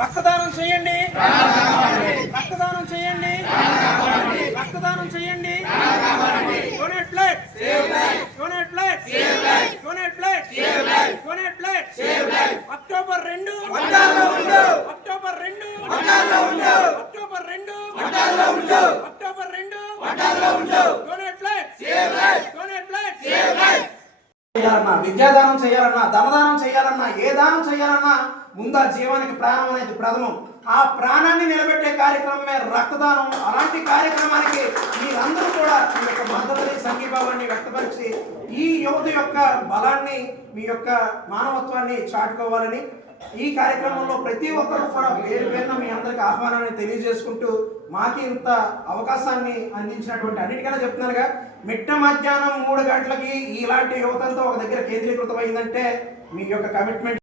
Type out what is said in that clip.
రక్తదానం చేయండి, రక్తదానం చేయండి, రక్తదానం చేయండి. Donate blood, donate blood, donate blood, donate blood. October 2 October 2 October 2 October 2 donate blood, donate blood. చేయాలన్నా, విద్యాదానం చేయాలన్నా, ధనదానం చేయాలన్నా, ఏ దానం చేయాలన్నా ముందు ఆ జీవానికి ప్రాణం అనేది ప్రథమం. ఆ ప్రాణాన్ని నిలబెట్టే కార్యక్రమమే రక్తదానం. అలాంటి కార్యక్రమానికి మీరందరూ కూడా మీ యొక్క మద్దతుని, సంఘీభావాన్ని వ్యక్తపరిచి ఈ యువత యొక్క బలాన్ని, మీ యొక్క మానవత్వాన్ని చాటుకోవాలని ఈ కార్యక్రమంలో ప్రతి ఒక్కరూ కూడా పేరు పేరున మీ అందరికి ఆహ్వానాన్ని తెలియజేసుకుంటూ మాకు ఇంత అవకాశాన్ని అందించినటువంటి అన్నిటికన్నా చెప్తున్నారుగా, మిట్ట మధ్యాహ్నం 3 గంటలకి ఇలాంటి యువతంతో ఒక దగ్గర కేంద్రీకృతమైందంటే మీ యొక్క కమిట్మెంట్